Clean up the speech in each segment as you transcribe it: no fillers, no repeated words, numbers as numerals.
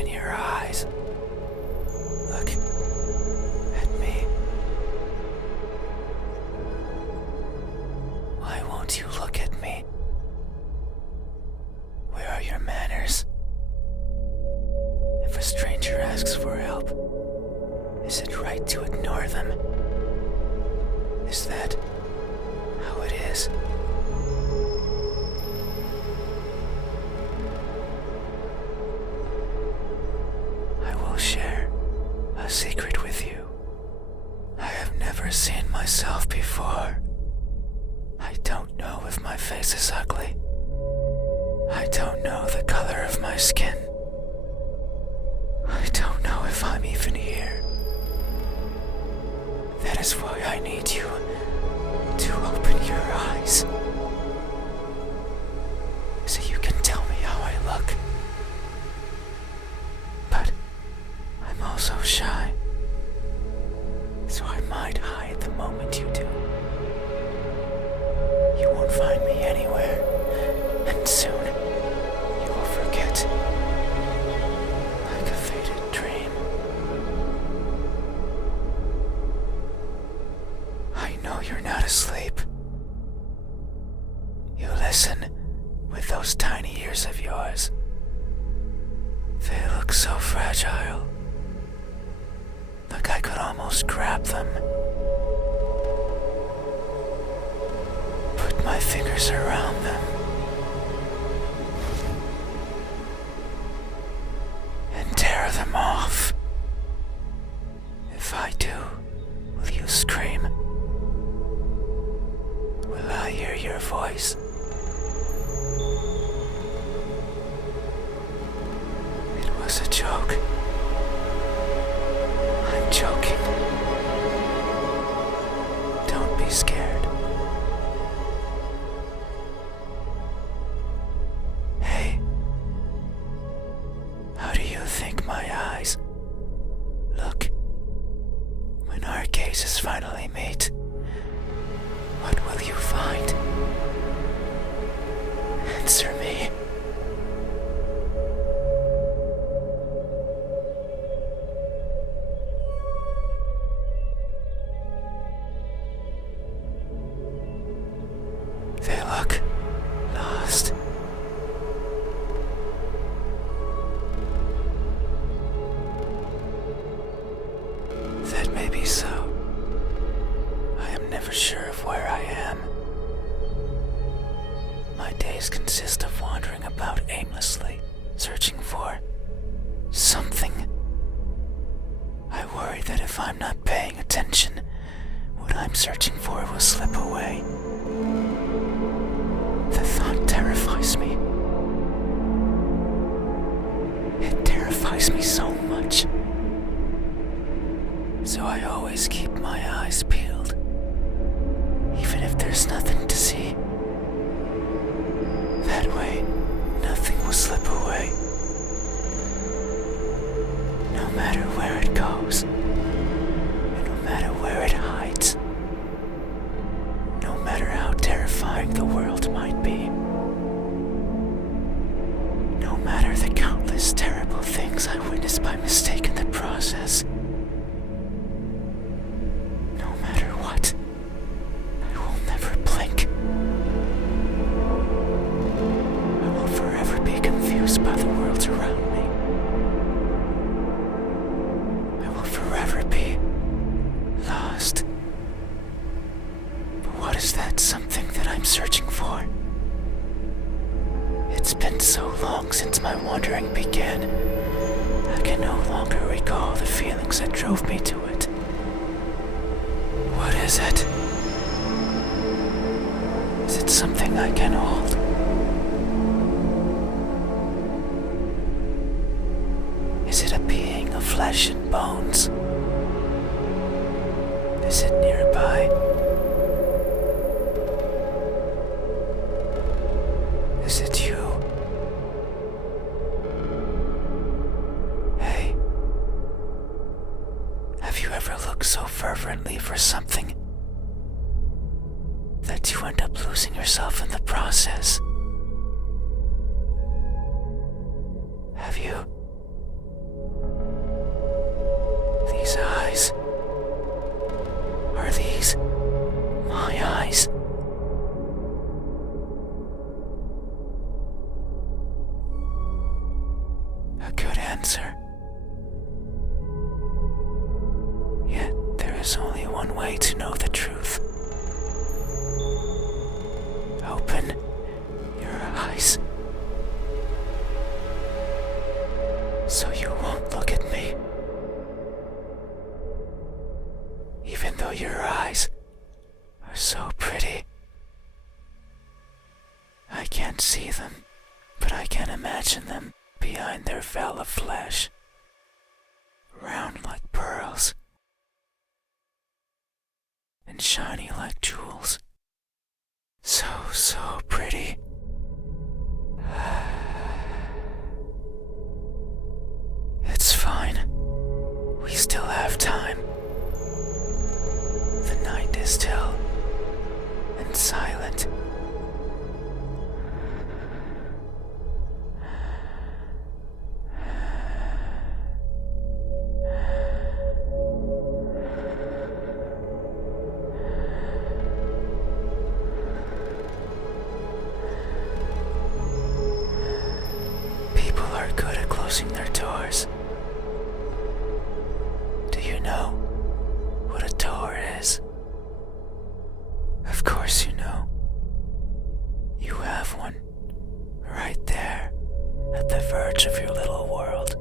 Open your eyes. Look at me. Why won't you look at me? Where are your manners? If a stranger asks for help, is it right to ignore them? Is that how it is? I will share a secret with you. I have never seen myself before. I don't know if my face is ugly. I don't know the color of my skin. I don't know if I'm even here. That is why I need you to open your eyes, so you can tell me how I look. But I'm also shy, so I might hide the moment you do. You won't find me anywhere, and soon you will forget, like a faded dream. I know you're not asleep. You listen with those tiny ears of yours. They look so fragile, like I could almost grab them. Put my fingers around them and tear them off. If I do, will you scream? Will I hear your voice? It was a joke. I'm joking. Don't be scared. Hey, how do you think my eyes look when our gazes finally meet? What will you find? Answer me. They look lost. That may be so. I am never sure of where I am. My days consist of wandering about aimlessly, searching for something. I worry that if I'm not paying attention, what I'm searching for will slip away. The thought terrifies me. It terrifies me so much. So I always keep my eyes peeled, even if there's nothing to see. That way, nothing will slip away. No matter where it goes, and no matter where it hides, no matter how terrifying the world might be, no matter the countless terrible things I witnessed by mistake in the process, no matter what, I will never blink. I will forever be confused by the world around me. I will forever be lost. But what is that something that I'm searching for? It's been so long since my wandering began, I can no longer recall the feelings that drove me to it. What is it? Is it something I can hold? Is it a being of flesh and bones? Is it nearby? Is it you? Hey, have you ever looked so fervently for something that you end up losing yourself in the process? Have you Please. My eyes. A good answer. Yet there is only one way to know the truth. Open your eyes. So you won't look at me. Even though your eyes are so pretty. I can't see them, but I can imagine them behind their veil of flesh. Round like pearls. And shiny like jewels. So pretty. It's fine. We still have time. The night is still and silent. People are good at closing their doors. Do you know what a door is? Of course you know. You have one right there at the verge of your little world.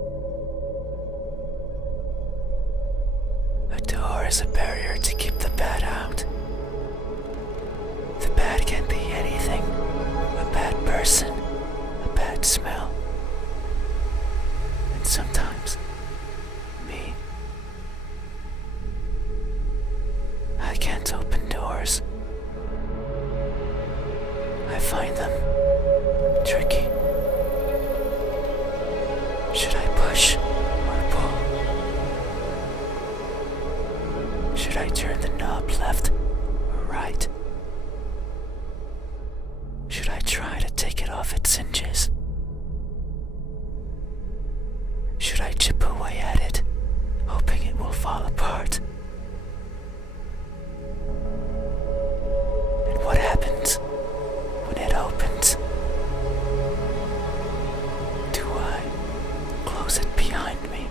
A door is a barrier to keep the bad out. The bad can be anything. A bad person, a bad smell. And sometimes, me. I can't open doors. I find them tricky. Should I push or pull? Should I turn the knob left or right? Should I try to take it off its hinges? Should I chip away at it, hoping it will fall apart? And what happens when it opens? Do I close it behind me?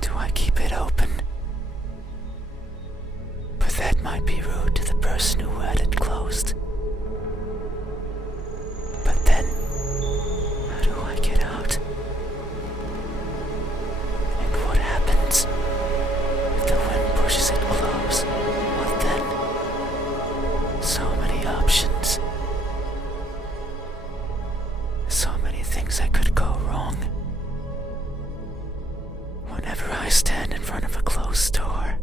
Do I keep it open? But that might be rude to the person who had it closed. But then, how do I get out? And what happens if the wind pushes it close? What then? So many options. So many things that could go wrong. Whenever I stand in front of a closed door,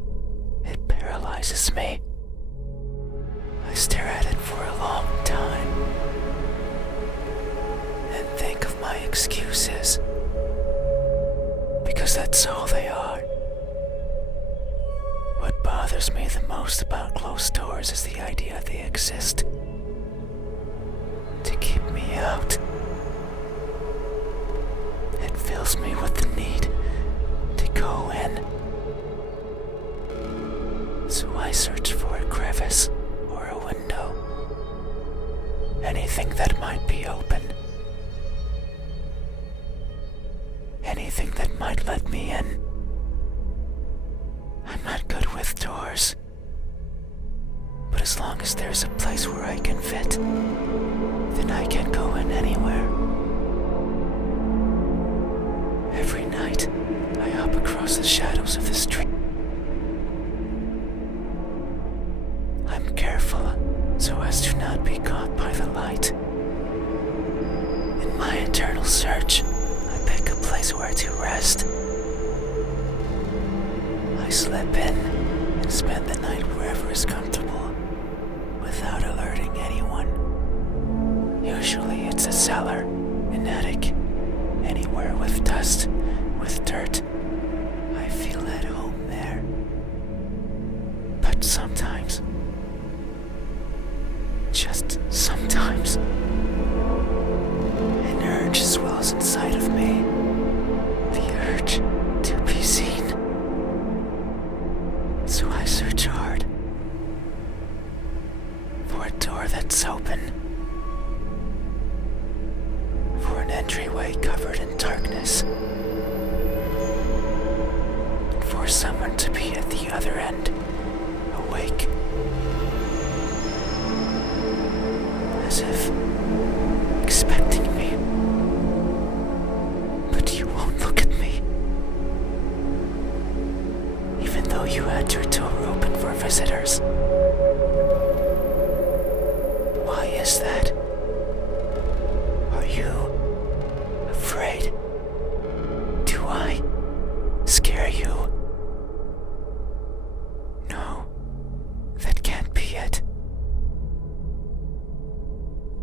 it paralyzes me. I stare at it for a long time and think of my excuses, because that's all they are. What bothers me the most about closed doors is the idea they exist to keep me out. It fills me with the need to go in. So I search for a crevice or a window. Anything that might be open. Anything that might let me in. I'm not good with doors. But as long as there's a place where I can fit, then I can go in anywhere. Every night, I hop across the shadows of the street. I'm careful so as to not be caught by the light. In my eternal search, I pick a place where to rest. I slip in and spend the night wherever is comfortable, without alerting anyone. Usually it's a cellar, an attic, anywhere with dust, with dirt. I feel at home there. But sometimes, just sometimes, an urge swells inside of me. The urge to be seen. So I search is open. For an entryway covered in darkness. And for someone to be at the other end, awake. As if expecting me. But you won't look at me. Even though you had your door open for visitors. Why is that? Are you afraid? Do I scare you? No, that can't be it.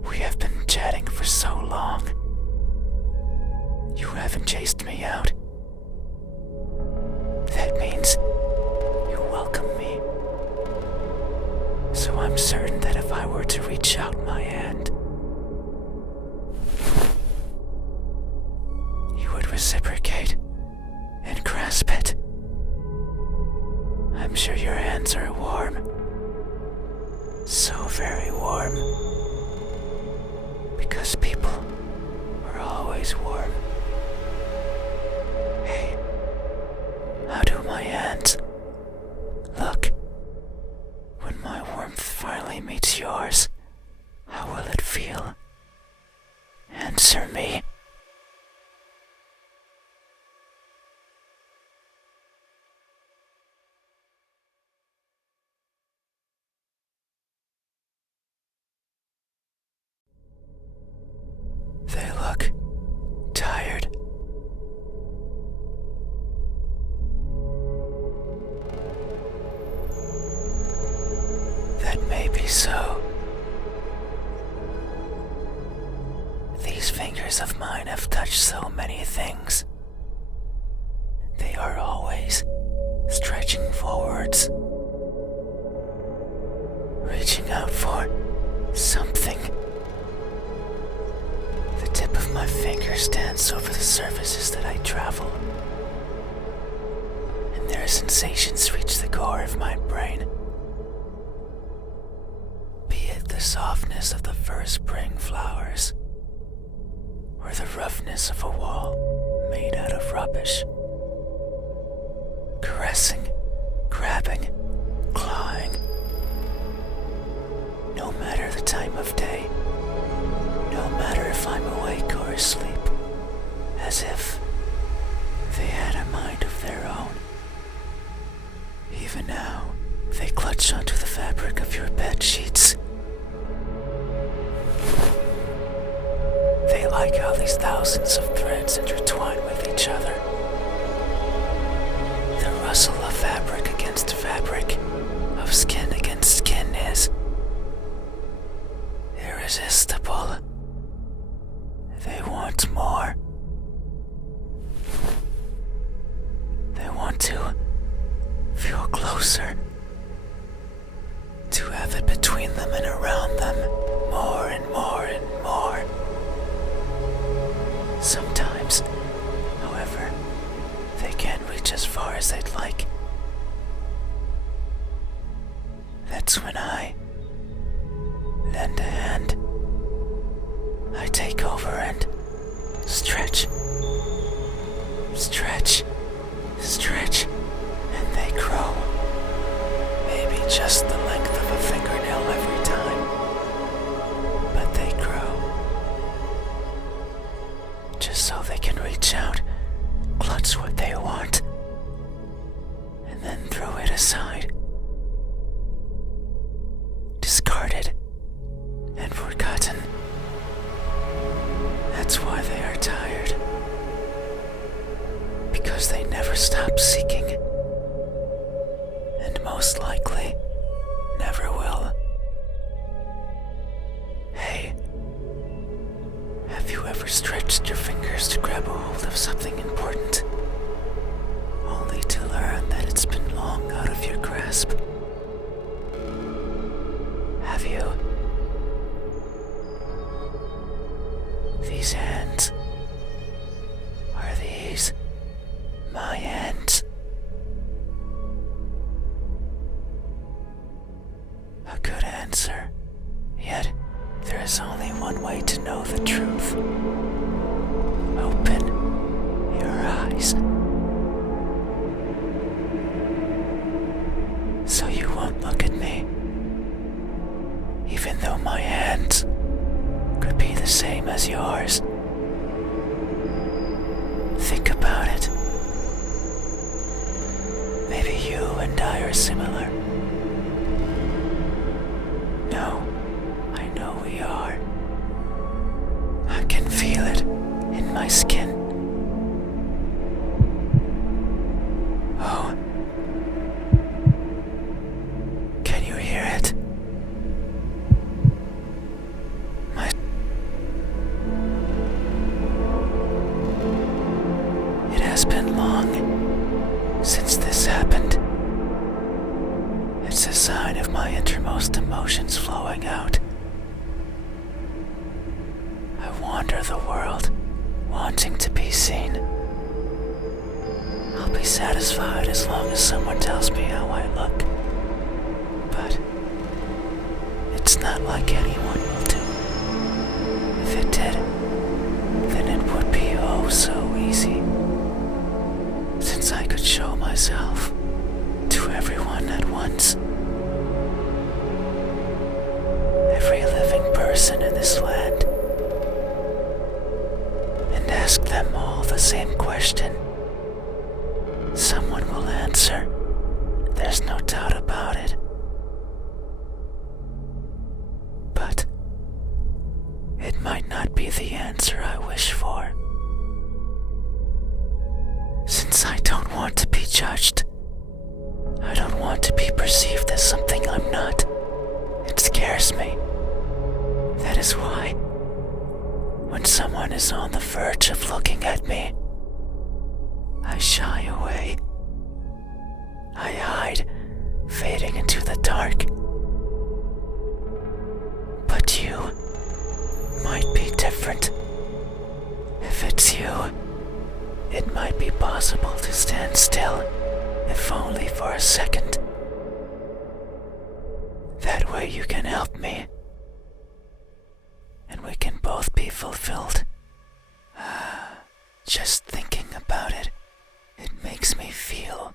We have been chatting for so long. You haven't chased me out. That means you welcome me. So I'm certain that if I were to reach out my hand, you would reciprocate and grasp it. I'm sure your hands are warm. So very warm. Because people are always warm. Hey, how do my hands look? When my warmth finally meets yours, how will it feel? Answer me. They look tired. That may be so. These fingers of mine have touched so many things. They are always stretching forwards, reaching out for something. The tip of my finger stands over the surfaces that I travel, and their sensations reach the core of my brain. Be it the softness of the first spring flowers, or the roughness of a wall made out of rubbish. Caressing, grabbing, clawing. No matter the time of day, no matter if I'm awake or asleep, as if they had a mind of their own. Even now, they clutch onto the fabric of your bed sheets. They like how these thousands of threads intertwine with each other. The rustle of fabric against fabric, of skin against skin is irresistible. They want more. They want to feel closer. To have it between them and around them, more and more and more. Sometimes, however, they can't reach as far as they'd like. That's when I lend a hand. I take over and stretch, stretch, stretch, and they grow. Maybe just the length of a fingernail every time, but they grow. Just so they can reach out, clutch what they want, and then throw it aside. Discarded and forgotten. That's why they are tired. Because they never stop seeking. And most likely, never will. Hey, have you ever stretched your fingers to grab a hold of something important, only to learn that it's been long out of your grasp? Have you? These hands, are these my hands? A good answer, yet There is only one way to know the truth. Open your eyes. So you won't look at me. Even though my hands could be the same as yours. Think about it. Maybe you and I are similar. No, I know we are. I can feel it in my skin. Oh. Can you hear it? It has been long since this happened. It's a sign of my innermost emotions flowing out. I wander the world, wanting to be seen. I'll be satisfied as long as someone tells me how I look. But it's not like anyone will do. If it did, then it would be oh so easy. Since I could show myself to everyone at once. Every living person in this land. And ask them all the same question. Someone will answer. There's no doubt about it. But it might not be the answer I wish for. Since I don't want to be judged. I don't want to be perceived as something I'm not. It scares me. That is why, when someone is on the verge of looking at me, I shy away. I hide, fading into the dark. But you might be different. If it's you, it might be possible to stand still, if only for a second. That way you can help me, and we can both be fulfilled. Just thinking about it, it makes me feel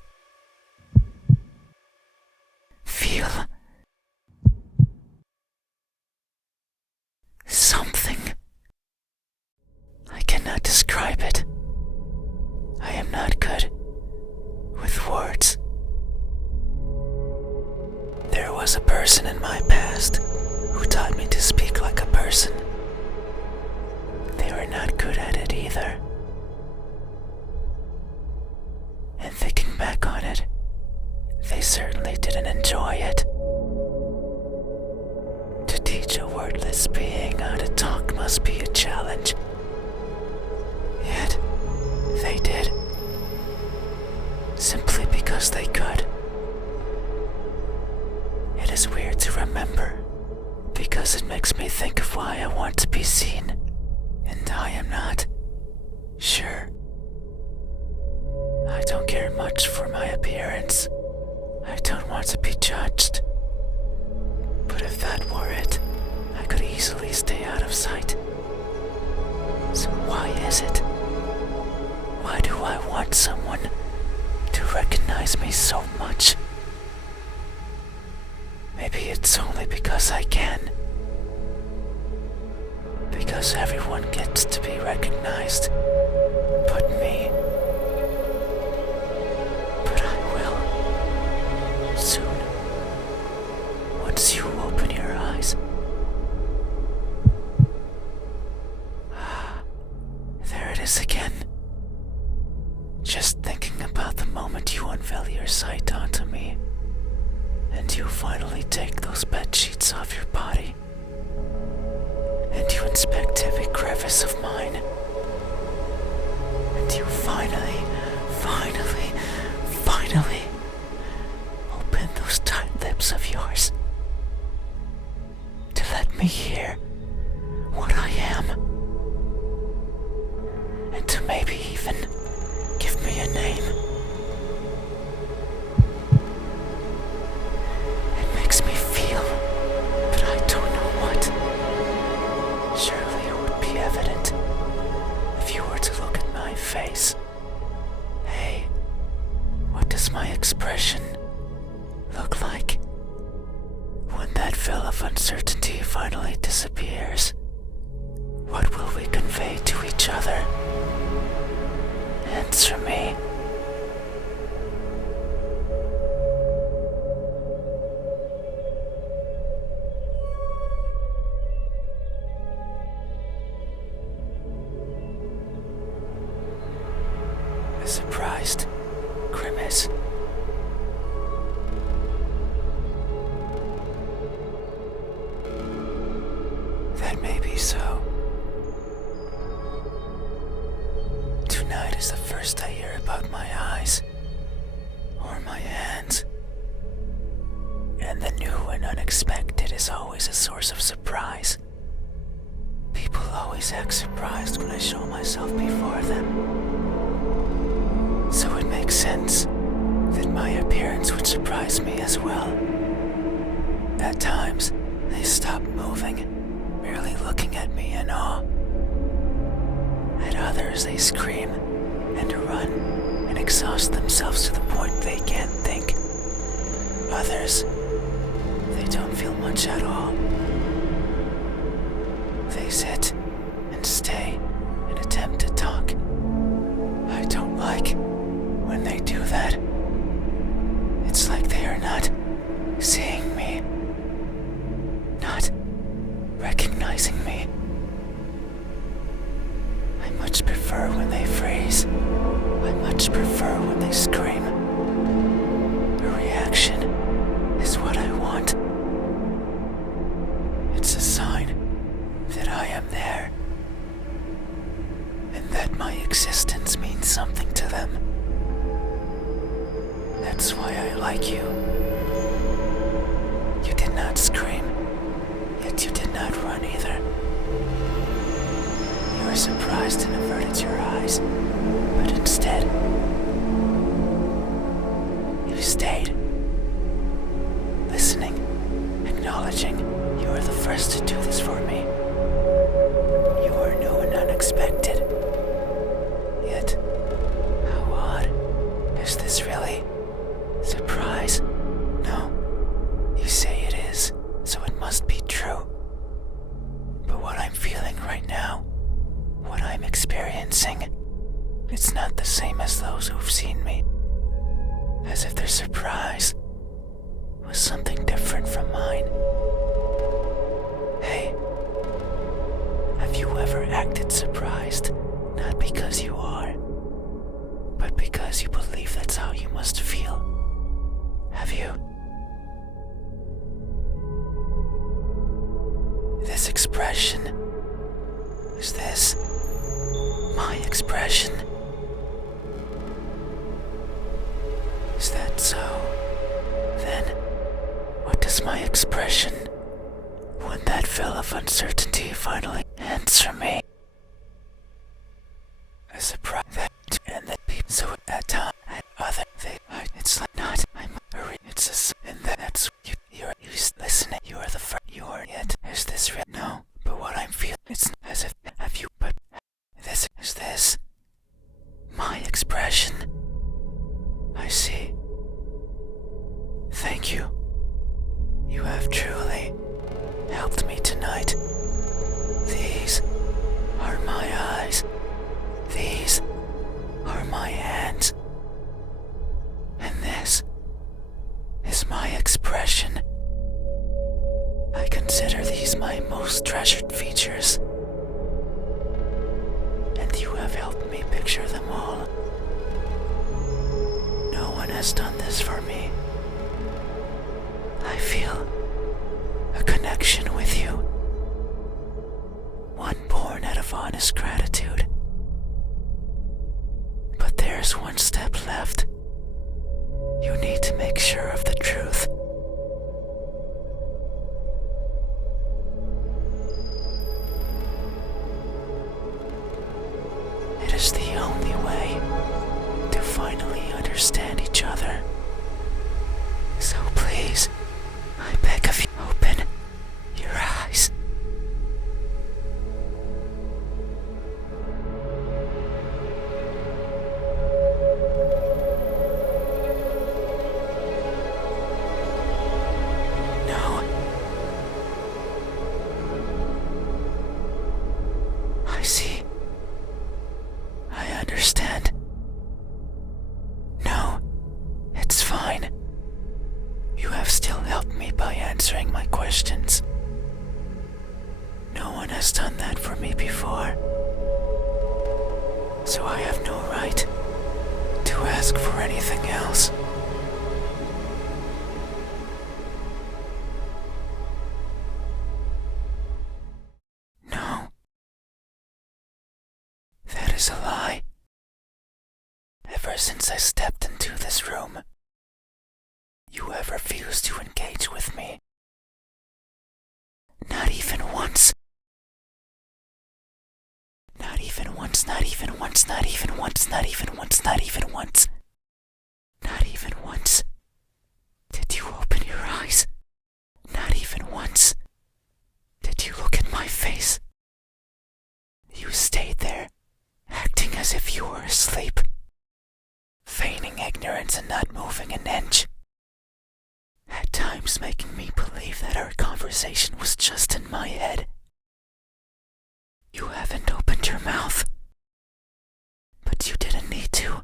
something. I cannot describe it. I am not good with words. There was a person in my past who taught me to speak like a person. They were not good at it either. And thinking back on it, they certainly didn't enjoy it. To teach a wordless being how to talk must be a challenge. Yet, they did. Simply because they could. It is weird to remember, because it makes me think of why I want to be seen, and I am not sure. I don't care much for my appearance. I don't want to be judged. But if that were it, I could easily stay out of sight. So why is it? Why do I want someone to recognize me so much? Maybe it's only because I can. Because everyone gets to be recognized, but me. But I will. Soon. Once you open your eyes. There it is again. Just thinking about the moment you unveil your sight onto me, and you finally take those bed sheets off your body, and you inspect every crevice of mine, and you finally open those tight lips of yours to let me hear what I am, and to maybe even give me a name. It makes me feel, but I don't know what. uncertainty finally disappears, what will we convey to each other? Answer me. A surprised grimace. That may be so. Tonight is the first I hear about my eyes, or my hands. And the new and unexpected is always a source of surprise. People always act surprised when I show myself before them. So it makes sense that my appearance would surprise me as well. At times, they stop moving, merely looking at me in awe. At others, they scream and run and exhaust themselves to the point they can't think. Others, they don't feel much at all. They sit and stay and attempt to talk. I don't like when they do that. It's like they are not seeing me, not recognizing me. I much prefer when they freeze. I much prefer when they scream. A reaction is what I want. It's a sign that I am there, and that my existence means something to them. That's why I like you. You did not scream, yet you did not run either. You were surprised and averted your eyes, but instead, you stayed, listening, acknowledging you were the first to do this for me. You were new and unexpected. Yet, how odd. Is this really surprise? No. You say it is, so it must be true. But what I'm feeling right now, what I'm experiencing, it's not the same as those who've seen me. As if their surprise was something different from mine. Hey, have you ever acted surprised? Not because you are, but because you believe that's how you must feel. Have you? This expression, is this my expression? Is that so? Then, what does my expression, when that veil of uncertainty finally answer me? A surprise that, and that people, so at time, at other, it's like not, it's a, and that's, you're listening, you are the first, you are yet, is this real? No, but what I'm feeling, it's as if, have you, but, this, is this, my expression? I see. Thank you. You have truly helped me tonight. These are my eyes. These are my hands. And this is my expression. I consider these my most treasured features. And you have helped me picture them all. No one has done this for me. I feel a connection with you. One born out of honest gratitude. But there's one step left. You need to make sure of the truth. It is the only way to finally understand each other. answering my questions. No one has done that for me before, so I have no right to ask for anything else. No, that is a lie. Ever since I stepped into this room, you have refused to engage with me. Not even once. Not even once, not even once, not even once, not even once, not even once. Not even once did you open your eyes. Not even once did you look at my face. You stayed there, acting as if you were asleep, feigning ignorance and not moving an inch. At times making me believe that our conversation was just in my head. You haven't opened your mouth, but you didn't need to.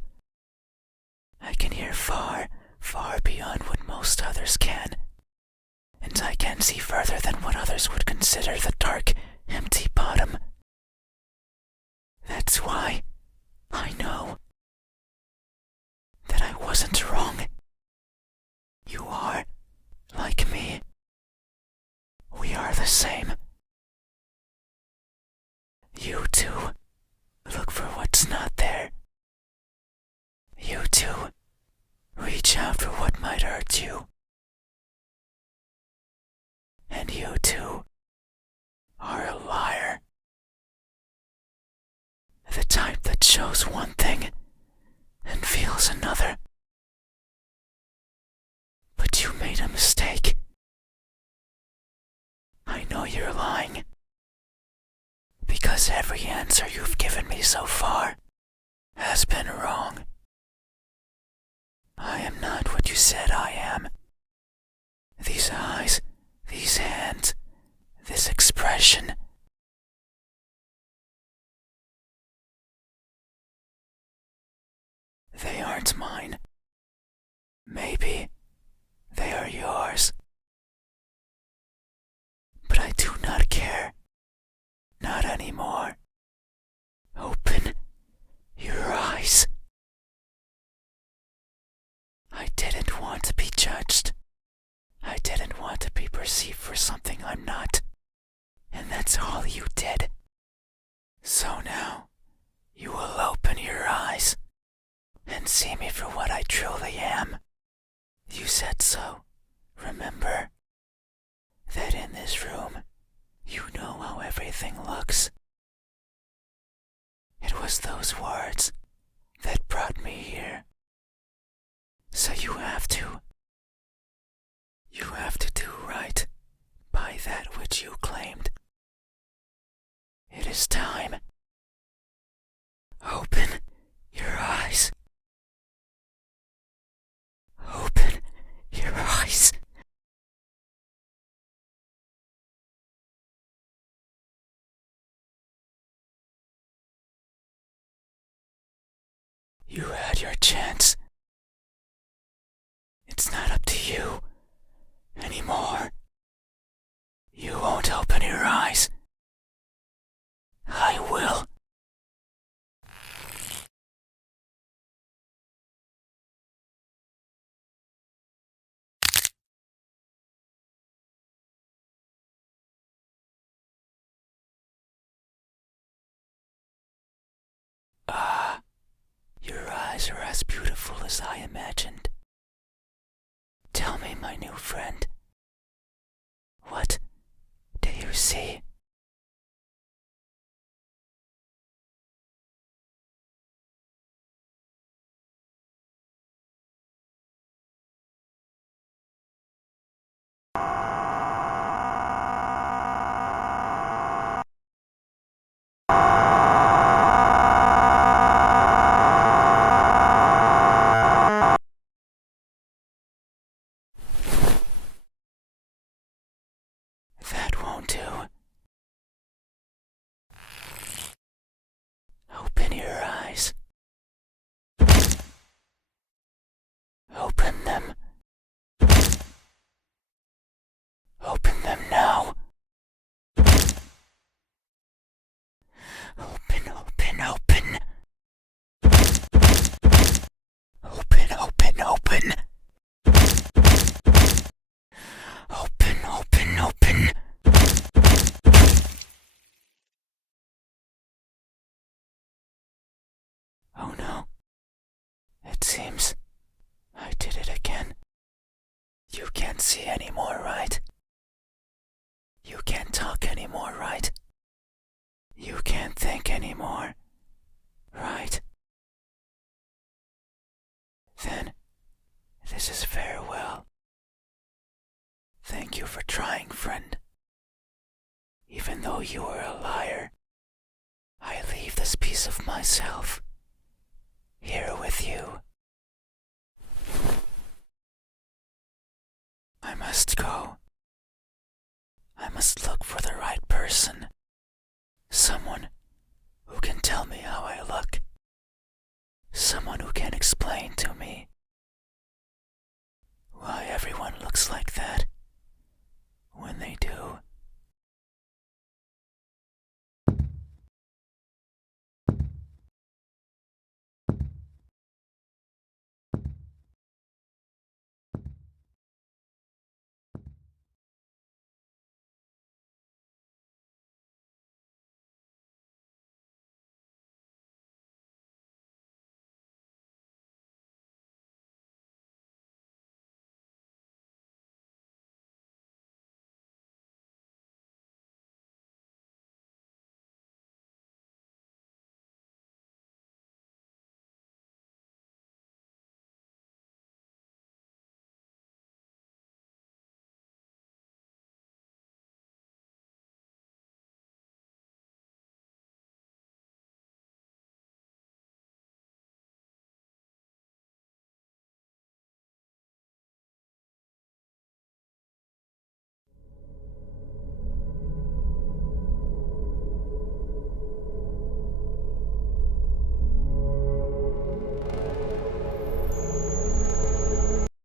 I can hear far, far beyond what most others can, and I can see further than what others would consider the dark, empty bottom. That's why I know that I wasn't wrong. You are like me. We are the same. You too look for what's not there. You too reach out for what might hurt you. And you too are a liar. The type that shows one thing and feels another. But you made a mistake. I know you're lying, because every answer you've given me so far has been wrong. I am not what you said I am. These eyes, these hands, this expression. They aren't mine. Maybe they are yours. But I do not care. Not anymore. Open your eyes. I didn't want to be judged. I didn't want to be perceived for something I'm not. And that's all you did. So now, you will open your eyes and see me for what I truly am. You said so, remember? That in this room, you know how everything looks. It was those words that brought me here. So you have to do right by that which you claimed. It is time. Open your eyes. Open your eyes. You had your chance. It's not up to you anymore. You won't open your eyes. I will. Your eyes are as beautiful as I imagined. Tell me, my new friend, what do you see? You can't see anymore, right? You can't talk anymore, right? You can't think anymore, right? Then, this is farewell. Thank you for trying, friend. Even though you were a liar, I leave this piece of myself here with you. I must go. I must look for the right person. Someone who can tell me how I look. Someone who can explain to me why everyone looks like that.